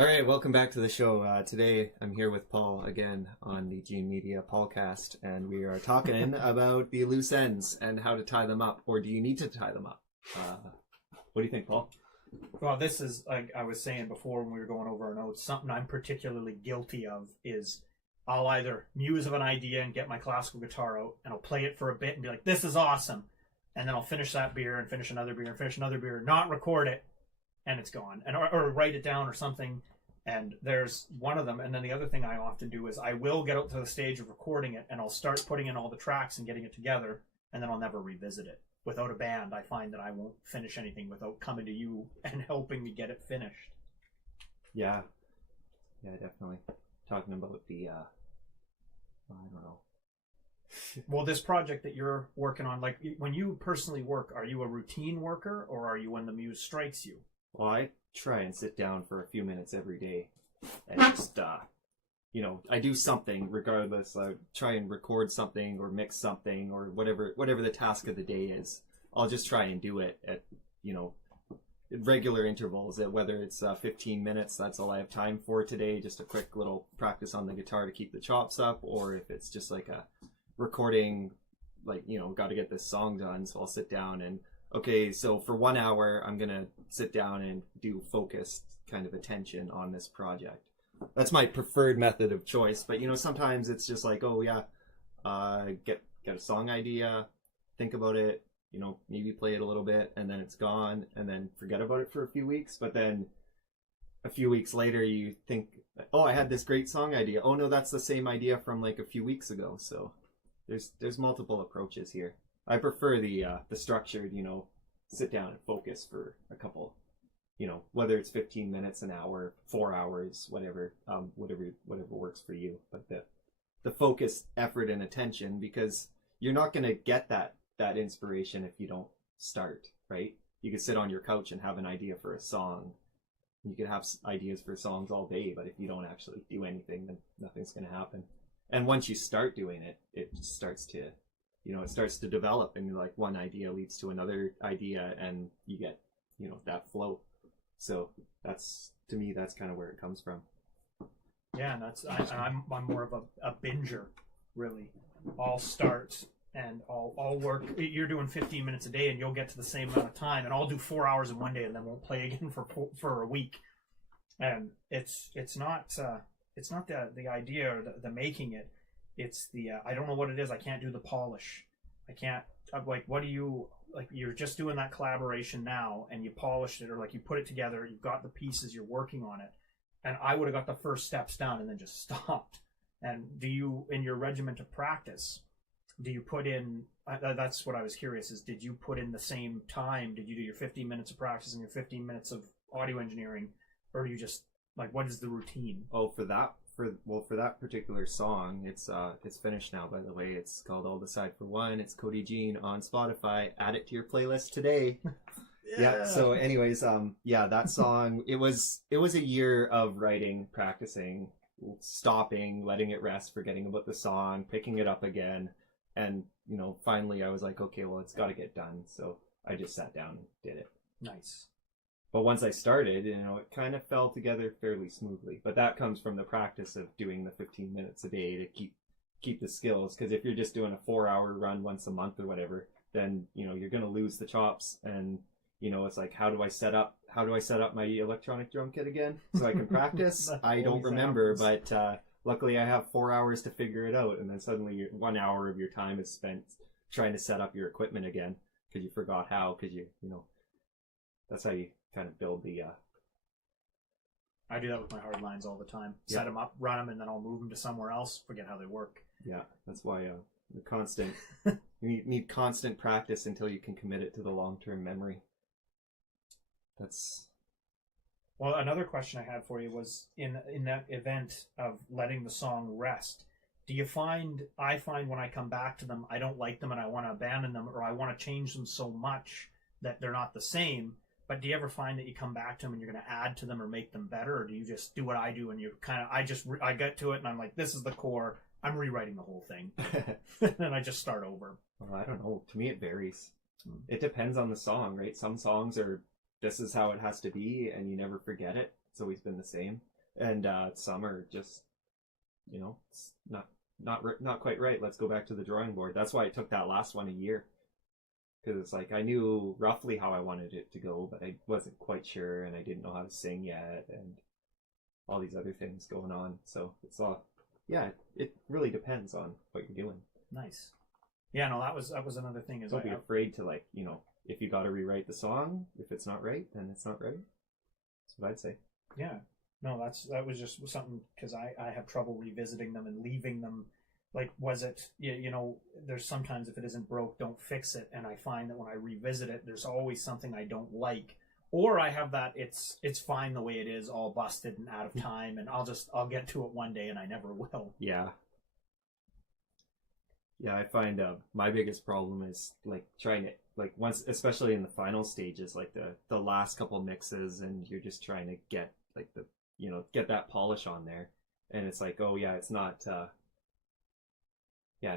All right, welcome back to the show. Today I'm here with Paul again on the Gene Media Paulcast, and we are talking about the loose ends and how to tie them up, or do you need to tie them up? What do you think, Paul? Well, this is, like I was saying before when we were going over our notes, something I'm particularly guilty of is I'll either muse of an idea and get my classical guitar out, and I'll play it for a bit and be like, this is awesome. And then I'll finish that beer and finish another beer and finish another beer, not record it, and it's gone. Or write it down or something. And there's one of them. And then the other thing I often do is I will get out to the stage of recording it, and I'll start putting in all the tracks and getting it together, and then I'll never revisit it. Without a band, I find that I won't finish anything without coming to you and helping me get it finished. Yeah, definitely. Talking about the, I don't know. Well, this project that you're working on, like when you personally work, are you a routine worker or are you when the muse strikes you? Well, I try and sit down for a few minutes every day and just, I do something regardless. I try and record something or mix something or whatever the task of the day is. I'll just try and do it at, regular intervals, whether it's 15 minutes, that's all I have time for today, just a quick little practice on the guitar to keep the chops up, or if it's just like a recording, got to get this song done, so I'll sit down and, okay, so for 1 hour, I'm going to sit down and do focused kind of attention on this project. That's my preferred method of choice, but, sometimes it's just like, get a song idea, think about it, maybe play it a little bit, and then it's gone, and then forget about it for a few weeks, but then a few weeks later you think, oh, I had this great song idea. Oh, no, that's the same idea from like a few weeks ago, so there's multiple approaches here. I prefer the structured, sit down and focus for a couple, whether it's 15 minutes, an hour, 4 hours, whatever works for you. But the focused effort and attention, because you're not going to get that inspiration if you don't start, right? You could sit on your couch and have an idea for a song. You could have ideas for songs all day, but if you don't actually do anything, then nothing's going to happen. And once you start doing it, it just starts to it starts to develop, and like one idea leads to another idea, and you get, that flow. So that's, to me, that's kind of where it comes from. Yeah, and I'm more of a binger, really. I'll start and I'll work. You're doing 15 minutes a day, and you'll get to the same amount of time, and I'll do 4 hours in one day, and then won't play again for a week. And it's not the idea or the making it. It's the I don't know what it is. I can't do the polish. I can't, what do you, you're just doing that collaboration now, and you polished it, or you put it together, you've got the pieces, you're working on it, and I would have got the first steps down and then just stopped. And do you, in your regiment of practice, do you put in, that's what I was curious, is did you put in the same time? Did you do your 15 minutes of practice and your 15 minutes of audio engineering, or do you just, what is the routine? Oh, for that particular song, it's finished now, by the way. It's called All Decide for One. It's Cody Gene on Spotify. Add it to your playlist today. Yeah. So anyways, that song, it was a year of writing, practicing, stopping, letting it rest, forgetting about the song, picking it up again. And, finally I was like, okay, well, it's got to get done. So I just sat down and did it. Nice. But once I started, it kind of fell together fairly smoothly. But that comes from the practice of doing the 15 minutes a day to keep the skills. Because if you're just doing a 4-hour run once a month or whatever, then you're going to lose the chops. And it's like, how do I set up my electronic drum kit again so I can practice? I don't remember, but luckily I have 4 hours to figure it out. And then suddenly 1 hour of your time is spent trying to set up your equipment again because you forgot how. Because that's how you kind of build the I do that with my hard lines all the time. Yeah. Set them up, run them, and then I'll move them to somewhere else, forget how they work. Yeah, that's why the constant you need constant practice until you can commit it to the long-term memory. Well, another question I had for you was in that event of letting the song rest, I find when I come back to them, I don't like them and I want to abandon them, or I want to change them so much that they're not the same. But do you ever find that you come back to them and you're going to add to them or make them better? Or do you just do what I do and you kind of, I get to it and I'm like, this is the core. I'm rewriting the whole thing. And I just start over. Well, I don't know. To me, it varies. It depends on the song, right? Some songs are this is how it has to be, and you never forget it. It's always been the same. And some are just, it's not quite right. Let's go back to the drawing board. That's why it took that last one a year, because it's like I knew roughly how I wanted it to go, but I wasn't quite sure, and I didn't know how to sing yet, and all these other things going on. So it's all, it really depends on what you're doing. Nice. Yeah, no, that was another thing. Is Don't be afraid to, like, if you got to rewrite the song, if it's not right, then it's not right. That's what I'd say. Yeah. No, that was just something, because I have trouble revisiting them and leaving them. Like, was it, there's sometimes if it isn't broke, don't fix it. And I find that when I revisit it, there's always something I don't like. Or I have that it's fine the way it is, all busted and out of time, and I'll get to it one day, and I never will. Yeah. Yeah, I find my biggest problem is like trying to, like, once, especially in the final stages, like the last couple mixes, and you're just trying to get like get that polish on there, and it's like, oh yeah, it's not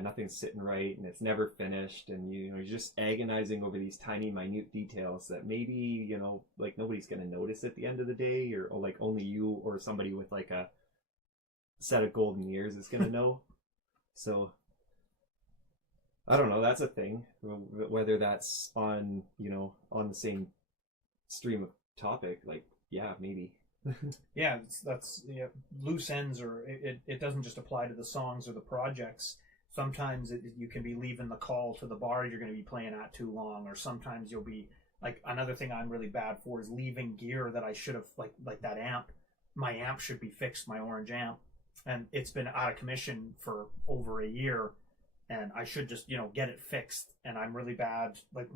nothing's sitting right, and it's never finished, and you're just agonizing over these tiny minute details that maybe like nobody's gonna notice at the end of the day, or like only you or somebody with like a set of golden ears is gonna know. So I don't know, that's a thing, whether that's on on the same stream of topic, like, yeah, maybe. Yeah, that's loose ends, or it doesn't just apply to the songs or the projects. Sometimes you can be leaving the call to the bar you're going to be playing at too long, or sometimes you'll be, like, another thing I'm really bad for is leaving gear that I should have, like that amp. My amp should be fixed, my orange amp, and it's been out of commission for over a year, and I should just get it fixed, and I'm really bad, like,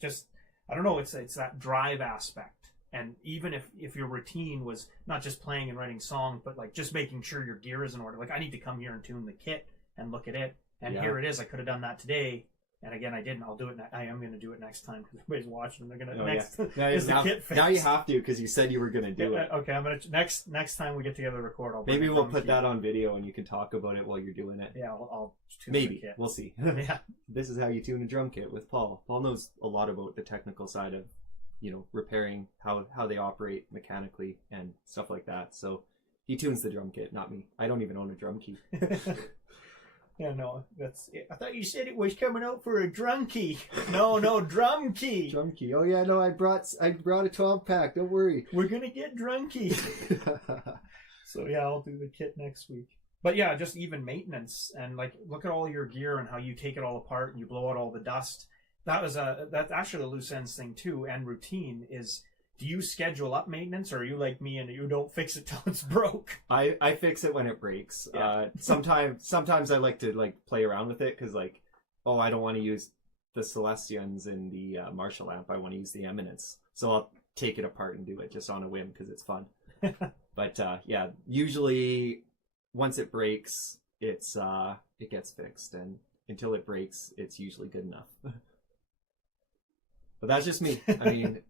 just, I don't know, it's that drive aspect. And even if your routine was not just playing and writing songs, but like just making sure your gear is in order, like, I need to come here and tune the kit and look at it, and here it is. I could have done that today, and again, I didn't. I'll do it. I am going to do it next time, because everybody's watching. They're going to is the kit fixed? Now you have to, because you said you were going to do it. Okay, I'm going to next time we get together to record. Maybe we'll put that on video, and you can talk about it while you're doing it. Yeah, I'll tune maybe the kit. We'll see. Yeah, this is how you tune a drum kit with Paul. Paul knows a lot about the technical side of repairing, how they operate mechanically and stuff like that. So he tunes the drum kit, not me. I don't even own a drum key. Yeah, no, that's it. I thought you said it was coming out for a drum key. No, drum key. Drum key. Oh yeah, no, I brought a 12-pack. Don't worry. We're gonna get drum key. So yeah, I'll do the kit next week. But yeah, just even maintenance, and like, look at all your gear and how you take it all apart and you blow out all the dust. That's actually a loose ends thing too, and routine is, do you schedule up maintenance, or are you like me and you don't fix it till it's broke? I fix it when it breaks. Yeah. Sometimes I like to like play around with it, because like, oh, I don't want to use the Celestions in the Marshall amp. I want to use the Eminence, so I'll take it apart and do it just on a whim, because it's fun. But yeah, usually once it breaks, it gets fixed, and until it breaks, it's usually good enough. But that's just me. I mean,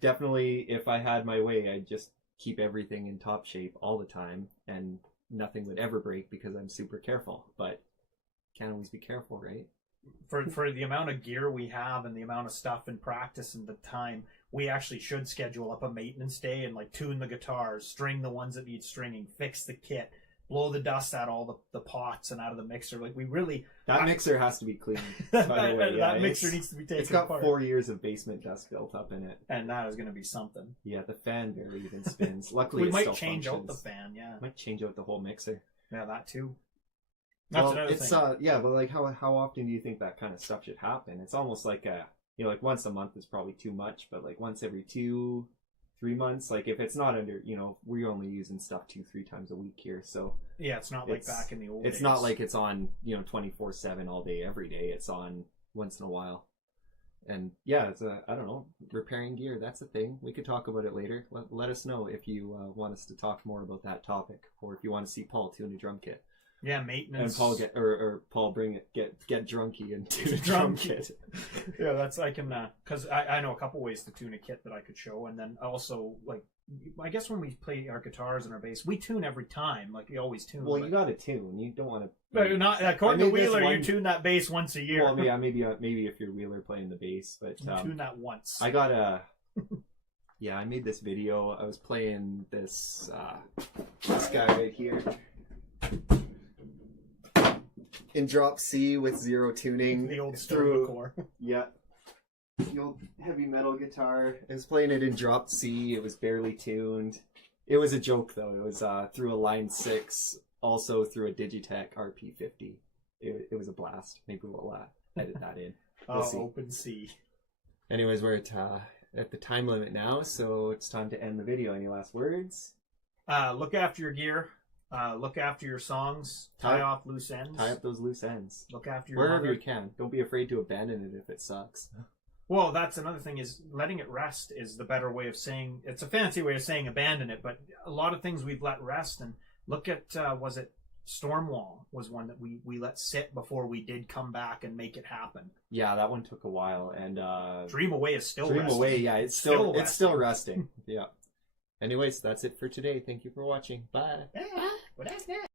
definitely, if I had my way, I'd just keep everything in top shape all the time, and nothing would ever break, because I'm super careful. But can't always be careful, right? For the amount of gear we have and the amount of stuff and practice and the time, we actually should schedule up a maintenance day and like tune the guitars, string the ones that need stringing, fix the kit, blow the dust out all the pots and out of the mixer. Like, we really... mixer has to be cleaned, by the way. That mixer needs to be taken apart. It's got 4 years of basement dust built up in it. And that is going to be something. Yeah, the fan barely even spins. Luckily, we it might still change functions. out the fan, yeah. Might change out the whole mixer. Yeah, that too. That's another thing. Yeah, but like, how often do you think that kind of stuff should happen? It's almost like like once a month is probably too much, but like once every 2-3 months, like if it's not under, we're only using stuff 2-3 times a week here, so yeah, it's not like back in the old days. It's not like it's on 24/7 all day every day. It's on once in a while. And yeah, it's I don't know, repairing gear, that's a thing. We could talk about it later. Let us know if you want us to talk more about that topic, or if you want to see Paul tune a drum kit. Yeah, maintenance. And Paul Paul bring it, get drunky and tune a drum kit. Yeah, that's, I can, because I know a couple ways to tune a kit that I could show, and then also, like, I guess when we play our guitars and our bass, we tune every time, like we always tune. Well, you got to tune. You don't want to. But not according to Wheeler, you tune that bass once a year. Well, yeah, maybe if you're Wheeler playing the bass, but you tune that once. I got a Yeah, I made this video. I was playing this guy right here in drop C with zero tuning. The old through core. Yeah. The old heavy metal guitar. I was playing it in drop C. It was barely tuned. It was a joke though. It was through a line 6, also through a Digitech RP50. It was a blast. Maybe we'll edit that in. We'll see. Open C. Anyways, we're at the time limit now, so it's time to end the video. Any last words? Look after your gear. Look after your songs. Tie off loose ends. Tie up those loose ends. Look after your wherever mother. you can. Don't be afraid to abandon it if it sucks. Well, that's another thing, is letting it rest is the better way of saying, it's a fancy way of saying abandon it, but a lot of things we've let rest. And look at, was it Stormwall was one that we let sit before we did come back and make it happen. Yeah, that one took a while. And Dream Away is still Dream resting. Away, yeah, it's still resting. Yeah. Anyways, that's it for today. Thank you for watching. Bye. What is that?